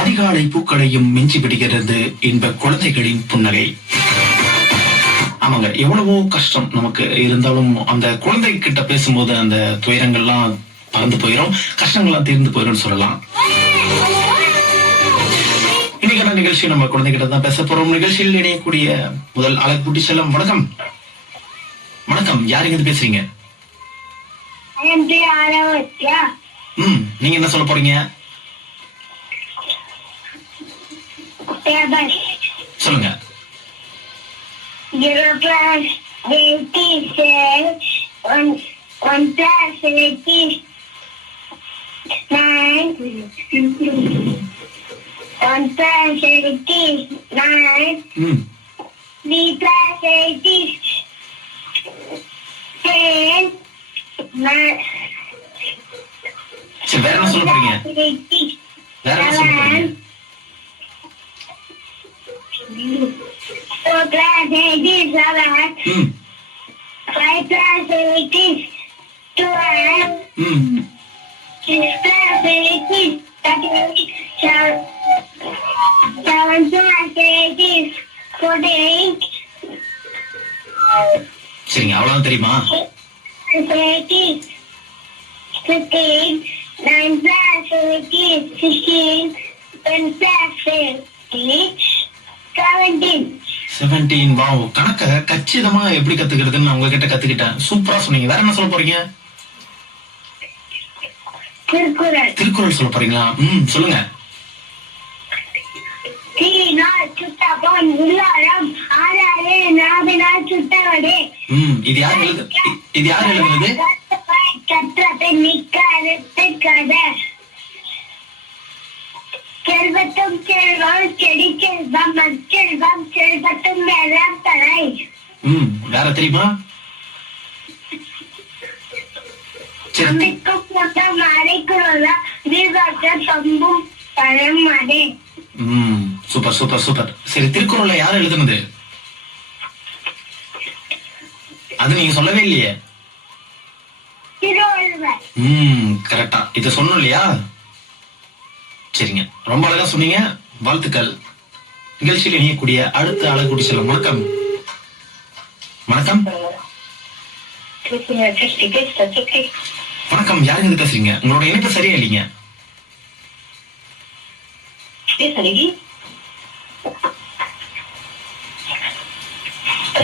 அதிகாலை பூக்களையும் மிஞ்சி விடுகிறது இன்ப குழந்தைகளின் புன்னகை. ஆமாங்க, எவ்வளவோ கஷ்டம் நமக்கு இருந்தாலும் அந்த குழந்தை கிட்ட பேசும்போது அந்த துயரங்கள்லாம் பறந்து போயிடும், கஷ்டங்கள்லாம் தீர்ந்து போயிடும் சொல்லலாம். இன்னைக்கான நிகழ்ச்சி நம்ம குழந்தைகிட்ட தான் பேச போறோம். நிகழ்ச்சியில் இணையக்கூடிய முதல் அழகுட்டி செல்லம். வணக்கம். வணக்கம், யார் இங்க பேசுறீங்க? நீங்க என்ன சொல்ல போறீங்க? சொல்லுங்க. 0 plus 87 1 plus 89 1 plus 89 3 plus 80 10 சரி, வேற என்ன சொல்ல போறீங்க? வேற என்ன சொல்ல போறீங்க? 4 plus 8 is 7. 5 plus 8 is 12. 6 plus 8 is 38. 7 plus 8 is 48. சரிங்க, அவ்வளவு தெரியுமா? 8 is 15. 9 plus 8 is 16. 10 plus 8 17. Wow, கணக்க கச்சிதமா எப்படி கத்துக்கிறதுன்னு நான் உங்ககிட்ட கத்துக்கிட்டேன். சூப்பரா சொன்னீங்க. வேற என்ன சொல்ல போறீங்க? திருக்குறள் சொல்ல போறீங்களா? சொல்லுங்க. இது யார் எழுதுனது? செல்வத்தும் செல்வம் செடி செல்வம் மற்றெல்வம் செல்வத்தும் எல்லாம் தலை. வேற தெரியுமா? அம்பிக்கும் கூட்டம் அரைக்குள்ள வீழ்வாற்ற பம்பும் பழம் அதே. Super super super. சரி, திருக்குறளை யார் எழுதுனது? அது நீங்க சொல்லவே இல்லையே. திருவள்ளுவர். கரெக்டா இத சொன்னோம் இல்லையா? சரிங்க, ரொம்ப அழகா சொன்னீங்க. வாழ்த்துக்கள். நிகழ்ச்சியில் இணையக்கூடிய அடுத்த அழகுட்டி செல்லம். வணக்கம். வணக்கம். வணக்கம், யாருங்க இருந்து பேசுறீங்க? உங்களோட இணைப்பு சரியா இல்லைங்க.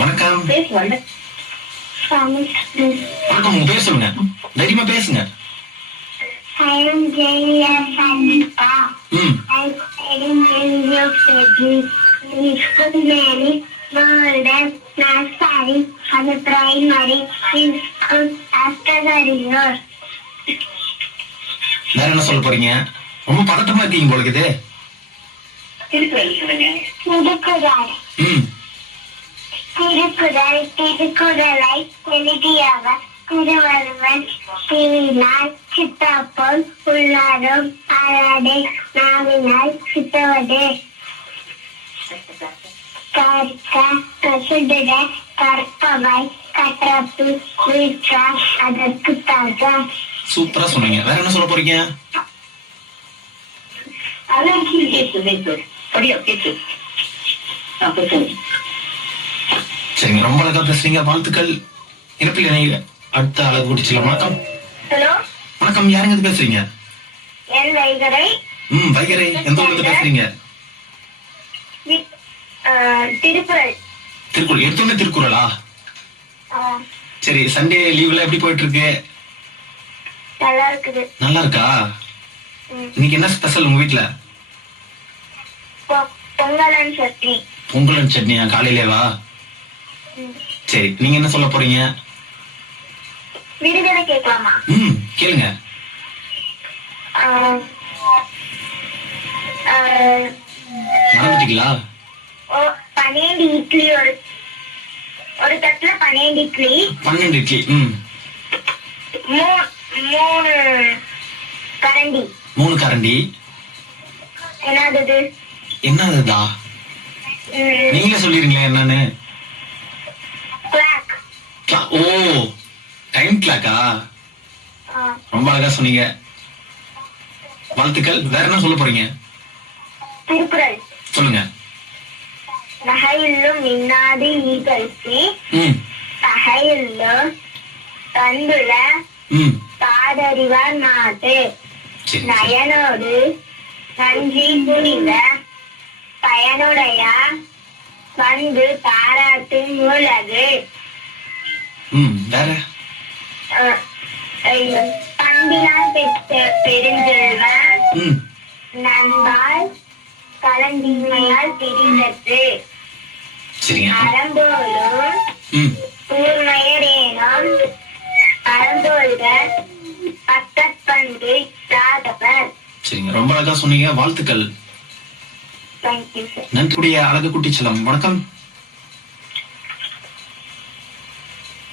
வணக்கம். வணக்கம், உங்க பேர் சொல்லுங்க. தைரியமா பேசுங்க. I am Jaya Sanipa. I study in your study. In school many more than nursery and primary. In school after the year. வேற என்ன சொல்ல போறீங்க? ரொம்ப பதட்டமா இருக்கீங்க போல இருக்குது. திருக்குறளை எழுதியவர் திருவள்ளுவர். தீவினால் சித்தாப்போல் உள்ளாரும் ஆராடே நாவினால் சித்தவதே. கற்க கசுடுட கற்பவை கற்றப்பு வீற்றால் அதற்கு தக. சூப்பரா சொன்னீங்க. வேற என்ன சொல்ல போறீங்க? சரிங்க, ரொம்ப அழகா பேசுறீங்க. வாழ்த்துக்கள். இணைப்பில் இணைய அடுத்த அழகுட்டி செல்லம். வணக்கம். ஹலோ. வணக்கம், யாருங்க இருந்து பேசுறீங்க? வைகரை. வைகரை, எந்த ஊர்ல இருந்து பேசுறீங்க? திருக்குறள். திருக்குறள் எடுத்தோன்னே திருக்குறளா? சரி, சண்டே லீவ்ல எப்படி போயிட்டு இருக்கு? நல்லா இருக்குது. நல்லா இருக்கா? இன்னைக்கு என்ன ஸ்பெஷல் உங்க வீட்டுல? பொங்கலன் சட்னி. பொங்கலன் சட்னியா? காலையிலேவா? சரி, நீங்க என்ன சொல்ல போறீங்க? விடுதலை கேட்கலாமா? கேளுங்க. மறந்துட்டீங்களா? 12 இட்லி. ஒரு தட்டுல 12 இட்லி. 12 இட்லி. 3 கரண்டி. 3 கரண்டி. என்னதுதா? நீங்களே சொல்லிருங்களேன் என்னன்னு. ஓ, டைம் கிளாக்கா? ரொம்ப அழகா சொன்னீங்க. வாழ்த்துக்கள். வேற என்ன சொல்ல போறீங்க? திருக்குறள். சொல்லுங்க. நகையில்லும் இன்னாது ஈகழ்ச்சி தகையில்லும் பண்புல பாடறிவார் நாட்டு நயனோடு நன்றி புரிந்த பயனுடைய வந்து பாராட்டும் உலகு. பண்பினால் பெற்ற பெருஞ்செல்வன் நண்பால் கலந்தின்மையால் பிரிந்தது அறம்போலும் கூர்மையரேனும் அறம்போல்கள் பக்கற்பண்பு இல்லாதவர். சரிங்க, ரொம்ப அழகா சொன்னீங்க, வாழ்த்துக்கள். நன்றி. அழகு குட்டி செல்லம் வணக்கம்.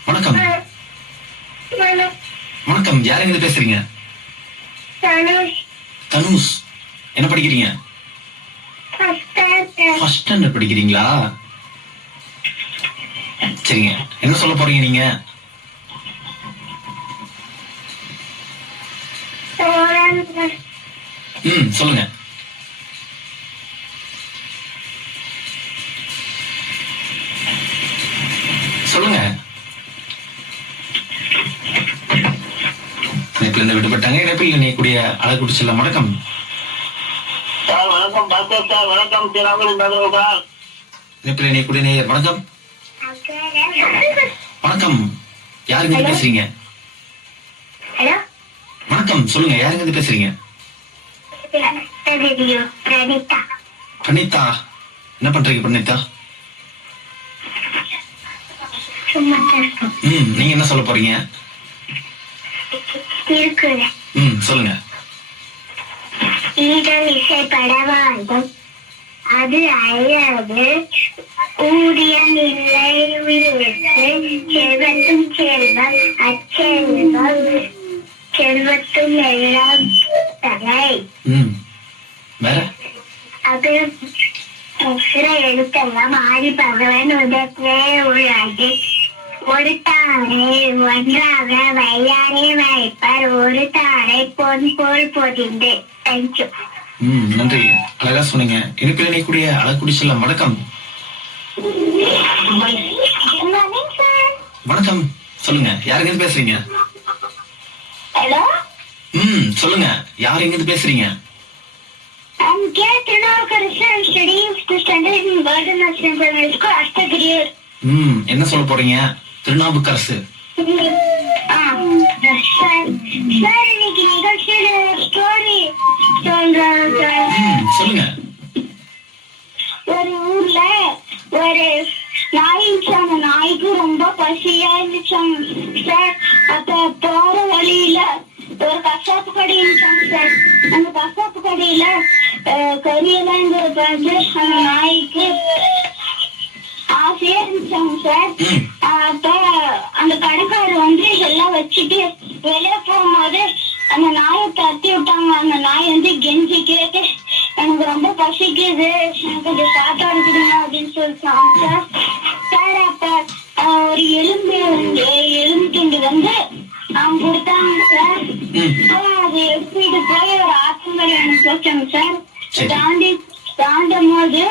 வணக்கம். வணக்கம், யாருங்க பேசுறீங்க? தனுஷ். என்ன படிக்கிறீங்க? ஃபர்ஸ்ட் ஸ்டாண்டர்ட் படிக்கிறீங்களா? சரிங்க, என்ன சொல்ல போறீங்க நீங்க? சொல்லுங்க. சொல்லுங்க. இணைப்பில் இருந்து விடுபட்டாங்க. இணைப்பில் இணையக்கூடிய அழகுடி செல்லம் வணக்கம். வணக்கம் டாக்டர் சார். வணக்கம். இணைப்பில் இணையக்கூடிய நேயர் வணக்கம். வணக்கம், யாருங்க பேசுறீங்க? வணக்கம், சொல்லுங்க, யாருங்க பேசுறீங்க? பனிதா. என்ன பண்றீங்க பனிதா? நீங்க என்ன சொல்ல போறீங்க? சொல்லுங்க. ஈடம் இசைப்படவாகும் அது அழகு ஊதிய நிலை செல்வத்தும் செல்வம் அச்செல்வம் செல்வத்தும் எல்லாம் தலை. அது எழுத்தெல்லாம் ஆதி பகவன் உதவே உள்ளது ஒரு தாரை ஒன்றாக வையாரே வைப்பார் ஒரு தாரை பொன் போல் பொதிந்து. தேங்க்யூ. நன்றி, அழகா சொன்னீங்க. இணைப்பில் இணையக்கூடிய அழகுடி செல்லம் வணக்கம். வணக்கம், சொல்லுங்க, யாருங்க பேசுறீங்க? ஹலோ. சொல்லுங்க, யார் எங்க பேசுறீங்க? என்ன சொல்ல போறீங்க? திருநாவுக்கரசு. சொல்லுங்க. ஒரு ஊர்ல ஒரு நாய் இருந்துச்சாங்க. நாய்க்கு ரொம்ப பசியா இருந்துச்சாங்க சார். அப்ப போற வழியில ஒரு கசாப்பு கடை இருந்துச்சாங்க சார். அந்த கசாப்பு கடையில கறியெல்லாம் பார்த்து அந்த நாய்க்கு ஆசையா இருந்துச்சாங்க சார். அப்ப அந்த கடைக்காரர் வந்து எல்லாம் வச்சுட்டு வெளியே போகும்போது அந்த நாயை தட்டி விட்டாங்க. அந்த நாய் வந்து கெஞ்சி கேட்டு எனக்கு ரொம்ப பசிக்குது, எனக்கு கொஞ்சம் சாப்பாடு கொடுங்க அப்படின்னு சொல்லிட்டாங்க சார். சார் அப்ப ஒரு எலும்பு துண்டு வந்து அவங்க கொடுத்தாங்க சார். அதை எடுத்துட்டு போய் ஒரு ஆத்தங்கரை எனக்கு வச்சாங்க சார். தாண்டும் போது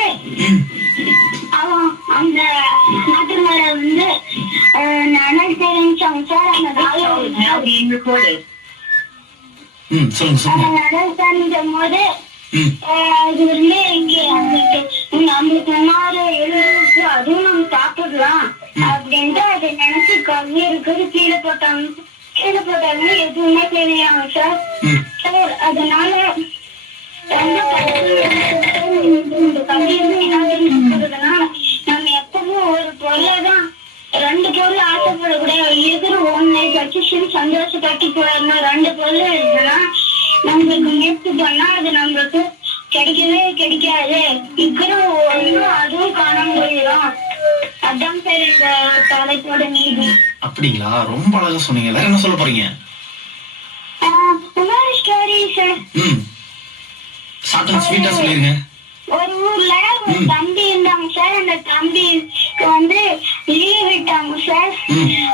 அவன் அந்த நாட்டுமரை வந்து நனல் தெரிஞ்சாங்க சார். அந்த நாயை நனல் தெரிஞ்சும் போது அது வந்து நம்மளுக்கு முன்னாடி எழுதிருக்கு, அதுவும் நம்ம சாப்பிடலாம் அப்படின்ட்டு அதை நினைச்சு கம்மி இருக்குது கீழே போட்டாங்க. எதுவுமே தெரியாம சார். சார் அதனால நம்ம எப்பவும் ஒரு பொருளைதான் ரெண்டு பொருள் ஆசைப்படக்கூடாது. எதிர ஒண்ணு கட்சி சந்தோஷப்பட்டு போயிடணும். ரெண்டு பொருள் இருக்குன்னா நம்மளுக்கு முயற்சி பண்ணா அது நம்மளுக்கு கிடைக்கவே கிடைக்காது. இருக்கிற ஒண்ணும் அதுவும் காணாம போயிடும். அதான் சார் இந்த தலைப்போட நீதி. அப்படிங்களா? ரொம்ப அழகா சொன்னீங்க. வேற என்ன சொல்ல போறீங்க? இன்னொரு ஸ்டோரி சார். ஷார்ட் அண்ட் ஸ்வீட்டா சொல்லிருங்க. ஒரு ஊர்ல ஒரு தம்பி இருந்தாங்க சார். அந்த தம்பிக்கு வந்து லீவ் விட்டாங்க சார்.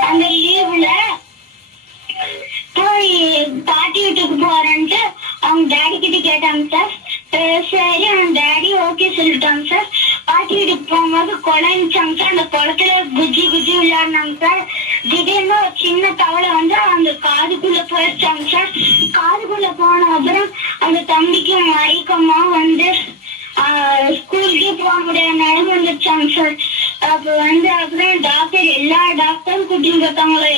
அந்த லீவ்ல போய் பாட்டி வீட்டுக்கு போறேன்ட்டு அவங்க டாடி கிட்ட கேட்டாங்க சார். சரி, அவங்க டாடி ஓகே சொல்லிட்டாங்க சார். பாட்டி வீட்டுக்கு போகும்போது குளம் இருந்துச்சாங்க சார். அந்த குளத்துல குஜி குஜி விளையாடினாங்க சார். திடீர்னு ஒரு சின்ன தவளை வந்து அந்த காதுக்குள்ள போயிடுச்சாங்க சார். காதுக்குள்ள போன அப்புறம் அந்த தம்பிக்கு மயக்கமா வந்து ஸ்கூலுக்கே போக முடியாத நிலைமை வந்துருச்சாங்க சார். அப்ப வந்து அப்புறம் டாக்டர் எல்லா டாக்டரும் கூட்டிட்டு பார்த்தாங்களே,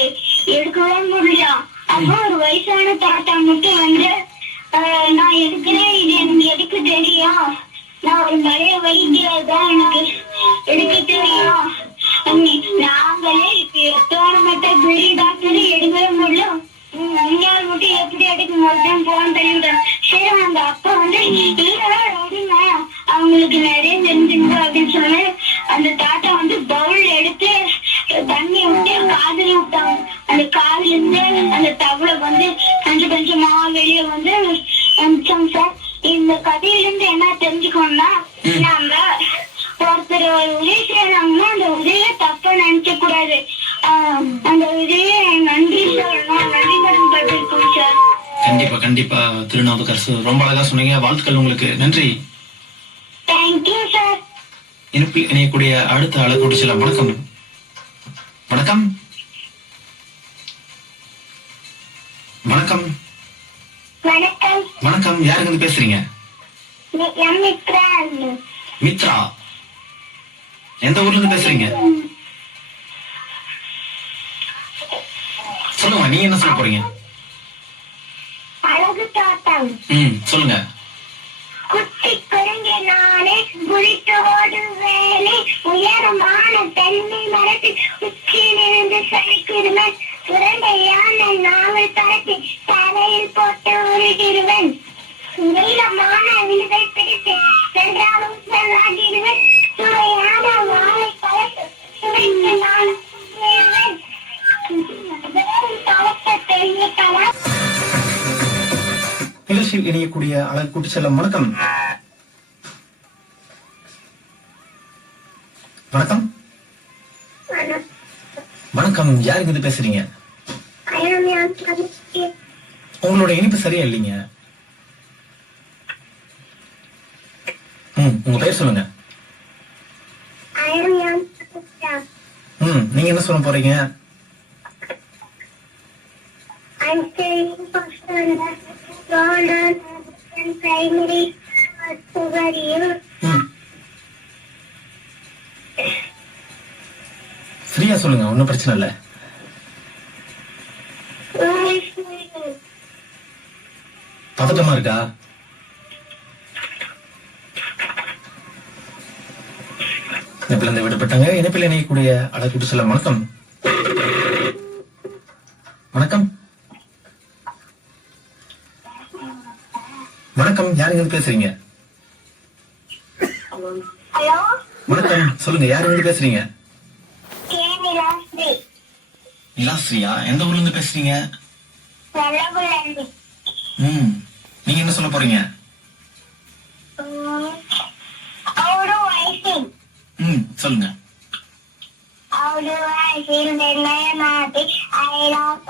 எடுக்கவே முடியல. அப்புறம் ஒரு வயசான தாத்தா மட்டும் வந்து நான் எடுக்கிறேன், இது எனக்கு எடுக்க தெரியும், நான் ஒரு நிறைய வைத்தியர் தான், எனக்கு எடுக்க தெரியும். நாங்களே இப்ப தோணமட்ட பெரிய டாக்டர் எடுக்கவே முடியும், அஞ்சாவது மட்டும் எப்படி எடுக்க முடியும் போன தெரியுது. சரி அந்த அப்பா வந்து எடுங்க, அவங்களுக்கு நிறைய தெரிஞ்சுங்க அப்படின்னு சொல்லி அந்த தாத்தா வந்து பவுல் எடுத்து தண்ணி விட்டு காதுல விட்டாங்க. அந்த காதுல இருந்து அந்த தவளை வந்து கொஞ்சம் கொஞ்சமா வெளியே வந்து அனுப்பிச்சாங்க சார். இந்த கதையில இருந்து என்ன தெரிஞ்சுக்கணும்னா, நாம ஒருத்தர் ஒரு உதவி செய்யறாங்கன்னா அந்த உதவியை தப்பா நினைக்க கூடாது. அந்த உதவியை நன்றி சொல்லணும், நன்றி கடன் பட்டிருக்கோம் சார். கண்டிப்பா கண்டிப்பா திருநாவுக்கரசு, ரொம்ப அழகா சொன்னீங்க. வாழ்த்துக்கள் உங்களுக்கு. நன்றி. Thank you sir. இனிப்பில் இணையக்கூடிய அடுத்த அழகோடு சில வணக்கம். வணக்கம் வணக்கம் வணக்கம். வணக்கம். யாருங்க இருந்து பேசுறீங்க? மித்ரா. எந்த ஊர்ல இருந்து பேசுறீங்க? சொல்லுங்க, நீங்க என்ன சொல்ல போறீங்க? அழகு தோட்டம். சொல்லுங்க. குட்டி குரங்கு நானே குளித்து ஓடும் வேலை, உயரமான தென்னை மரத்தில் உச்சியிலிருந்து சரிக்கிடுவேன், சுரண்டை யானை நாவல் பரப்பி தலையில் போட்டு உருகிடுவேன், நீளமான விழுதை பிடித்து சென்றாலும் செல்லாடிடுவேன், சுவையான வாழை பழத்து சுவைத்து நான் தளத்தை நிகழ்ச்சியில் இணையக்கூடிய அழகு கூட்டி செல்லும் வணக்கம். வணக்கம் வணக்கம். யாருங்க இது பேசுறீங்க? உங்களோட இனிப்பு சரியா இல்லைங்க. உங்க பேர் சொல்லுங்க. நீங்க என்ன சொல்ல போறீங்க? ஃப்ரீயா சொல்லுங்க, ஒன்னும் பிரச்சனை இல்ல. பதட்டமா இருக்கா? இணைப்பில் இருந்து விடுபட்டாங்க. இணைப்பில் இணையக்கூடிய அழகு சொல்ல வணக்கம். வணக்கம் வணக்கம். யாருங்க பேசுறீங்க? வணக்கம். சொல்லுங்க, யாருங்க பேசுறீங்க? நிலாஸ்ரீயா? எந்த ஊர்ல இருந்து பேசுறீங்க? நீங்க என்ன சொல்ல போறீங்க? சொல்லுங்க. How do I feel when I am happy? I laugh,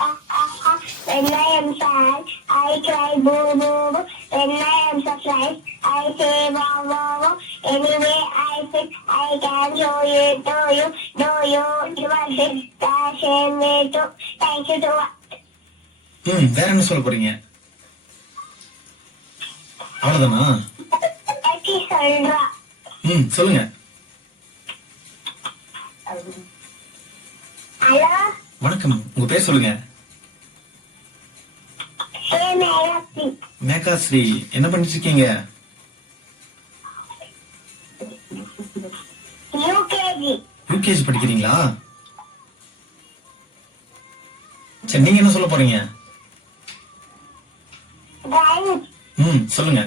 when I am sad, I cry, boo, boo, boo. When I am surprised, I say, wow, wow, wow. Anyway, I think I can show it to you. Do you want it? Share me too. Thank you so much. வேற என்ன சொல்ல போறீங்க? அவ்வளவுதானா? சொல்லுங்க. Hello. வணக்கம். உங்க பேர் சொல்லுங்க. மேகாஸ்ரீ. என்ன பண்ணிட்டு இருக்கீங்க? யூகேஜி படிக்கிறீங்களா? சரி, நீங்க என்ன சொல்ல போறீங்க? சொல்லுங்க.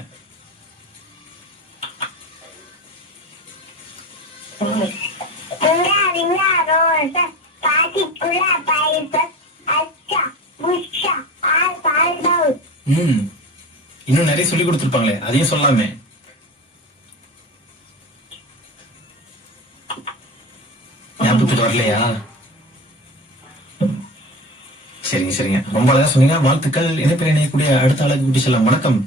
இன்னும் நிறைய சொல்லி கொடுத்துருப்பாங்களே, அதையும் சொல்லாமே. ஞாபகத்துக்கு வரலையா? சரிங்க சரிங்க, ரொம்ப அழகா சொன்னீங்க. வாழ்த்துக்கள். இணைப்பில் இணையக்கூடிய அடுத்த அழகு குட்டி செல்லம் வணக்கம்.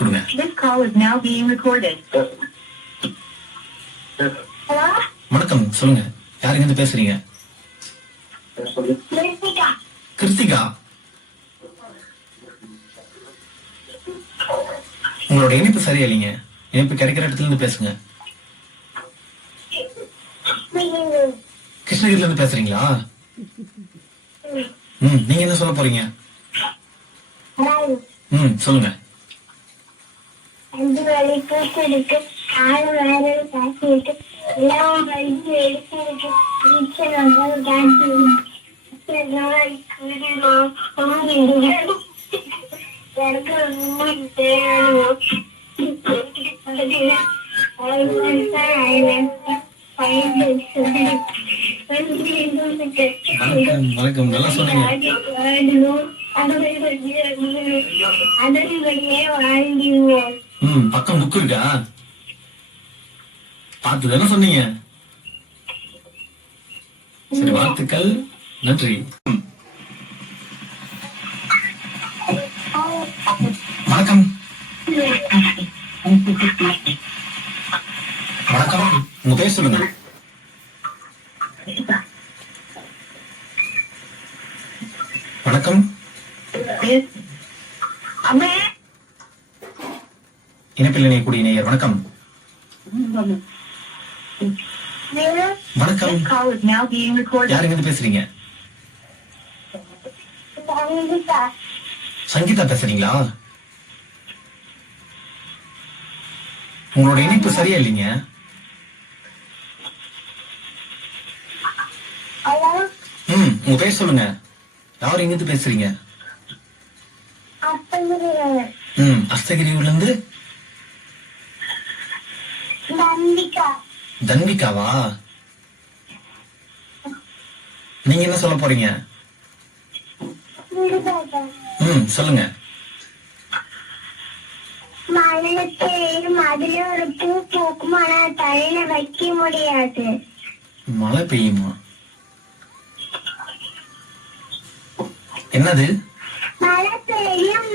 கொடுங்க. This call is now being recorded. Hello வணக்கம், சொல்லுங்க. யாருங்க இருந்து பேசுறீங்க? கிருத்திகா. கிருத்திகா. உங்களோட இணைப்பு சரியா இல்லைங்க. இணைப்பு கிடைக்கிற இடத்துல இருந்து பேசுங்க. கிருஷ்ணகிரில இருந்து பேசுறீங்களா? நீங்க என்ன சொல்ல போறீங்க? சொல்லுங்க. 5 வழி பூசலுக்கு 6 வேலை காசிருக்கு எல்லாம் வழி எடுத்திருக்கு டீச்சர் வந்து டான்ஸ் வணக்கம், நல்லா சொன்னீங்க. பக்கம் புக் இருக்கா? பார்த்து தானே சொன்னீங்க. சரி, வாழ்த்துக்கள், நன்றி. வணக்கம். வணக்கம், உங்க பேர் சொல்லுங்க. வணக்கம். இணைப்பில் இணையக்கூடிய நேயர் வணக்கம். வணக்கம், This call is now being recorded. யாருங்க இருந்து பேசுறீங்க? சங்கீதா பேசுறீங்களா? உங்களோட இணைப்பு சரியா இல்லைங்க. உங்க பேர் சொல்லுங்க. யார் எங்க இருந்து பேசுறீங்க? அஸ்தகிரியூர்ல இருந்து. தன்விகாவா? நீங்க என்ன சொல்ல போறீங்க? சொல்லுங்க. மழை பெய்யும், அதுல ஒரு பூ பூக்கும், ஆனா தலையில வைக்க முடியாது. மழை பெய்யுமா? என்னது? மழை பெய்யும்,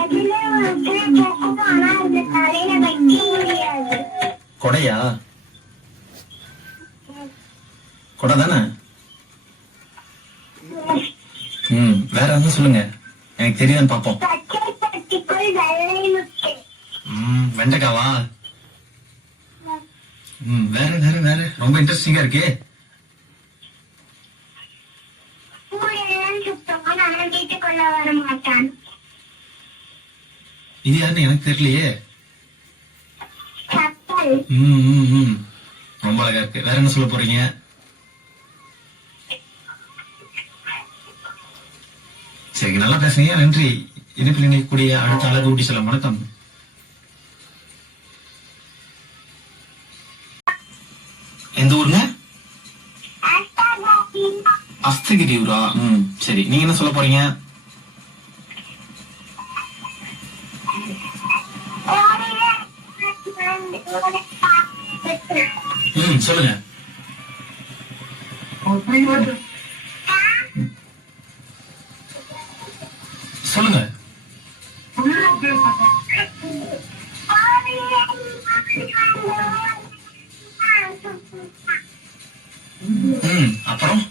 அதுல ஒரு பூ பூக்கும், ஆனா அது தலையில வைக்க முடியாது. கொடையா? கொடை தானே? வேற என்ன சொல்லுங்க, எனக்கு தெரியுதுன்னு பாப்போம். பச்சை பட்டிக்குள் வெள்ளை முட்டை. வெண்டைக்காவா? வேற வேற வேற ரொம்ப இன்ட்ரெஸ்டிங்கா இருக்கே. சூரியன் சுத்தமா நம்ம வீட்டுக்குள்ள வர மாட்டான். இது யாருன்னு எனக்கு தெரியலையே. கப்பல். ரொம்ப அழகா இருக்கு. வேற என்ன சொல்ல போறீங்க? சரி, நல்லா பேசுறீங்க, நன்றி. இணைப்பில் இணையக்கூடிய அடுத்த அழகு ஊட்டி செல்லம் வணக்கம். எந்த ஊருங்க? அஸ்தகிரியூரா? சரி, நீங்க என்ன சொல்ல போறீங்க? சொல்லுங்க. சொல்லுங்க. அப்புறம்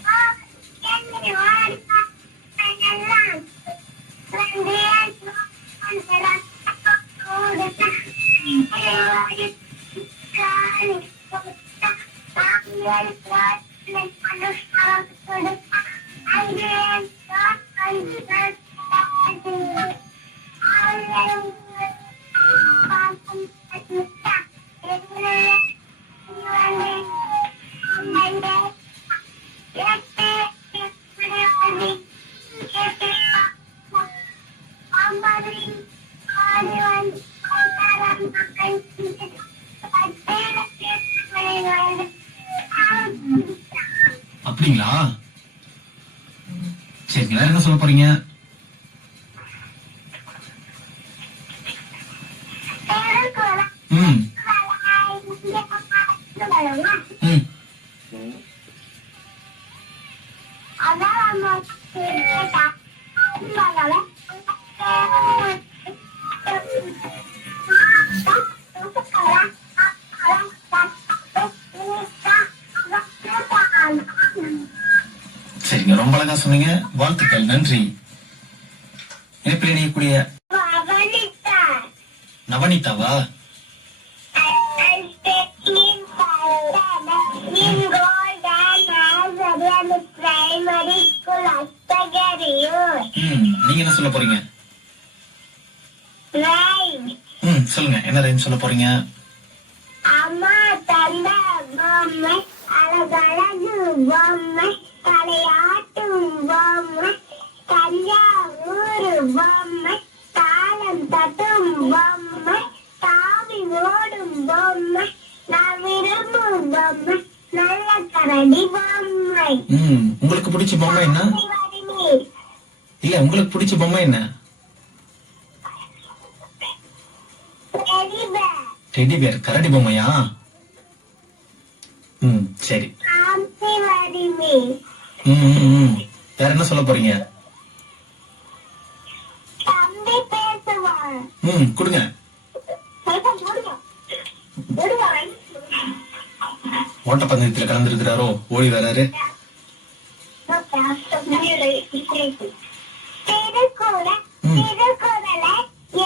அப்படிங்களா? சரி, வேற என்ன சொல்ல போறீங்க? ரொம்ப அழகா சொன்னீங்க, வாழ்த்துக்கள், நன்றி. இணைப்பில் இணையக்கூடிய Vanita. நவனிதாவா? I'm taking in Golden House Primary School, Astagariur. நீங்க என்ன சொல்ல போறீங்க? Rhyme. சொல்லுங்க, என்ன ரைம் சொல்ல போறீங்க? அம்மா தந்த பொம்மை, அழகழகு பொம்மை, தலையாட்டும் பொம்மை, தஞ்சாவூர் பொம்மை, தாளம் தட்டும் பொம்மை, தாவி ஓடும் பொம்மை, நான் விரும்பும் பொம்மை, நல்ல கரடி பொம்மை. உங்களுக்கு பிடிச்ச பொம்மை என்ன? இல்ல, உங்களுக்கு பிடிச்ச பொம்மை என்ன? டெடி பேர், கரடி பொம்மையா? சரி. வேற என்ன சொல்ல போறீங்க? தம்பி பேசுவான். கொடுங்க. ஓட்டப்பந்தயத்துல கலந்துருக்கிறாரோ, ஓடி வராரு. திருக்குறளை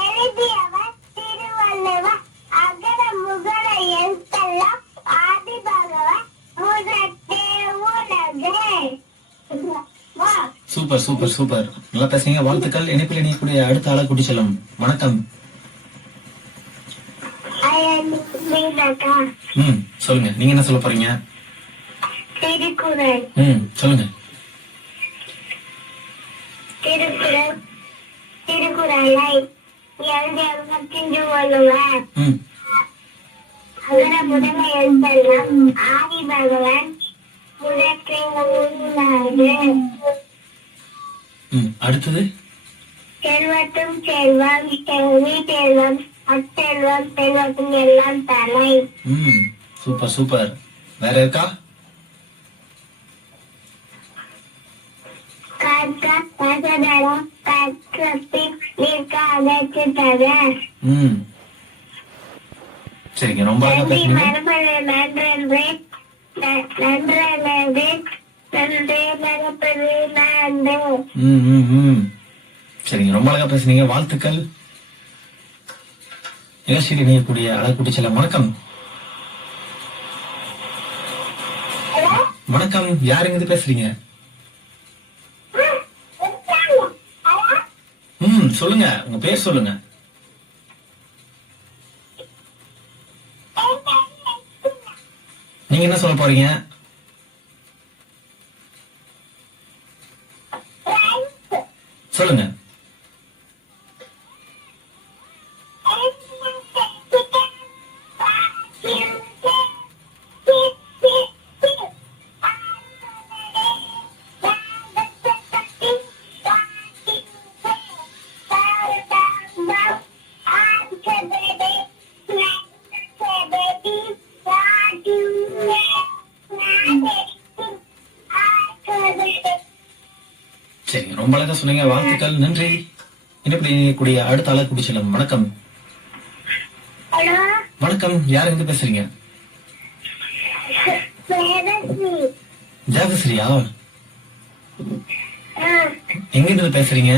எழுதியவர் திருவள்ளுவர். அகர முகர எழுத்தெல்லாம் ஆதி பகவன் முதற்றே உலகு. சூப்பர் சூப்பர் சூப்பர், நல்லா பேசுறீங்க, வாழ்த்துக்கள். இணைப்பில் இணையக்கூடிய அடுத்த ஆளை கூட்டி செல்லும். வணக்கம். சொல்லுங்க, நீங்க என்ன சொல்ல போறீங்க? திருக்குறள். சொல்லுங்க. திருக்குறளை எழுதியவர் திருவள்ளுவர். அகர முதல எழுத்தெல்லாம் ஆதி பகவன் முதற்றே உலகு. அடுத்தது. செல்வத்தும் செல்வம், செல்வி செல்வம், அச்செல்வம், செல்வத்தும் எல்லாம் தலை. சூப்பர் சூப்பர், வேற இருக்கா? கற்க கசடரம் கற்பின் நிற்க அகற்று தக. சரிங்க, ரொம்ப அழகா பேசுறீங்க. மரபணு நன்றே நன்றே நன்றே நன்றே மரபணு நன்றே. சரிங்க, ரொம்ப அழகா பேசுனீங்க, வாழ்த்துக்கள். நிகழ்ச்சியில் இணையக்கூடிய அழகுட்டி செல்லம். வணக்கம். வணக்கம், யாருங்க இது பேசுறீங்க? சொல்லுங்க, உங்க பேர் சொல்லுங்க. நீங்க என்ன சொல்ல போறீங்க? சொல்லுங்க. சரிங்க, ரொம்ப அழகா சொன்னீங்க, வாழ்த்துக்கள், நன்றி. இணைப்பில் இணையக்கூடிய அடுத்த ஆளை கூட்டி செல்லும். வணக்கம். வணக்கம், யாருங்க இருந்து பேசுறீங்க? ஜாகஸ்ரீயா? எங்க இருந்து பேசுறீங்க?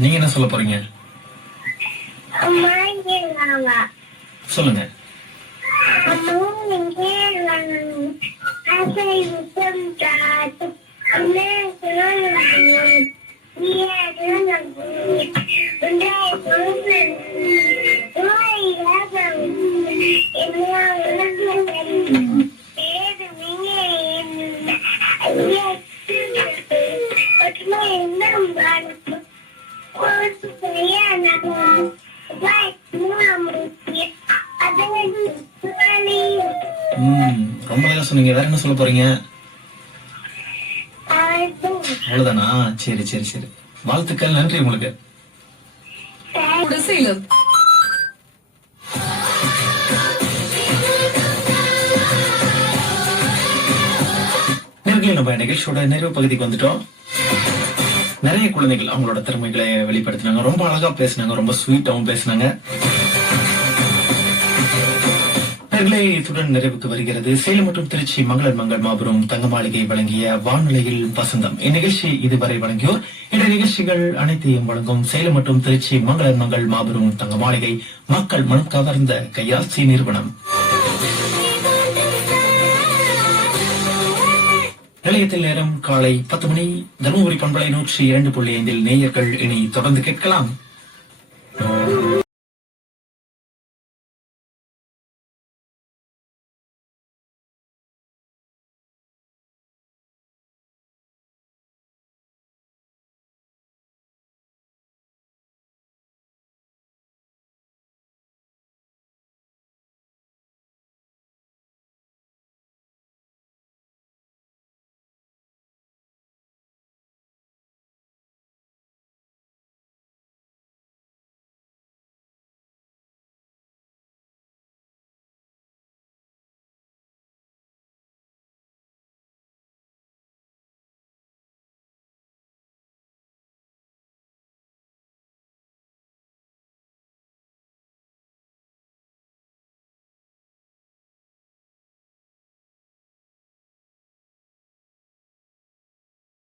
நீங்க என்ன சொல்ல போறீங்க? சொல்லுங்க. ரொம்ப அழகா சொன்னீங்க, வேற என்ன சொல்ல போறீங்க? அவ்வளவுதானா? சரி சரி சரி, வாழ்த்துக்கள், நன்றி உங்களுக்கு. நம்ம நிகழ்ச்சியோட நிறைவு பகுதிக்கு வந்துட்டோம். நிறைய குழந்தைகள் அவங்களோட திறமைகளை வெளிப்படுத்தினாங்க, ரொம்ப அழகா பேசினாங்க, ரொம்ப ஸ்வீட்டாவும் பேசினாங்க. நேயர்களே, இத்துடன் நிறைவுக்கு வருகிறது சேலம் மற்றும் திருச்சி மங்களன் மங்கள் மாபெரும் தங்க மாளிகை வழங்கிய வானொலியில் வசந்தம். இந்நிகழ்ச்சி இதுவரை வழங்கியோர். இந்த நிகழ்ச்சிகள் அனைத்தையும் வழங்கும் சேலம் மற்றும் திருச்சி மங்களன் மங்கள் மாபெரும் தங்க மாளிகை, மக்கள் மனம் கவர்ந்த கையாட்சி நிறுவனம். நிலையத்தில் நேரம் காலை 10 மணி. தருமபுரி பண்பலை 102.5 நேயர்கள் இனி தொடர்ந்து கேட்கலாம்.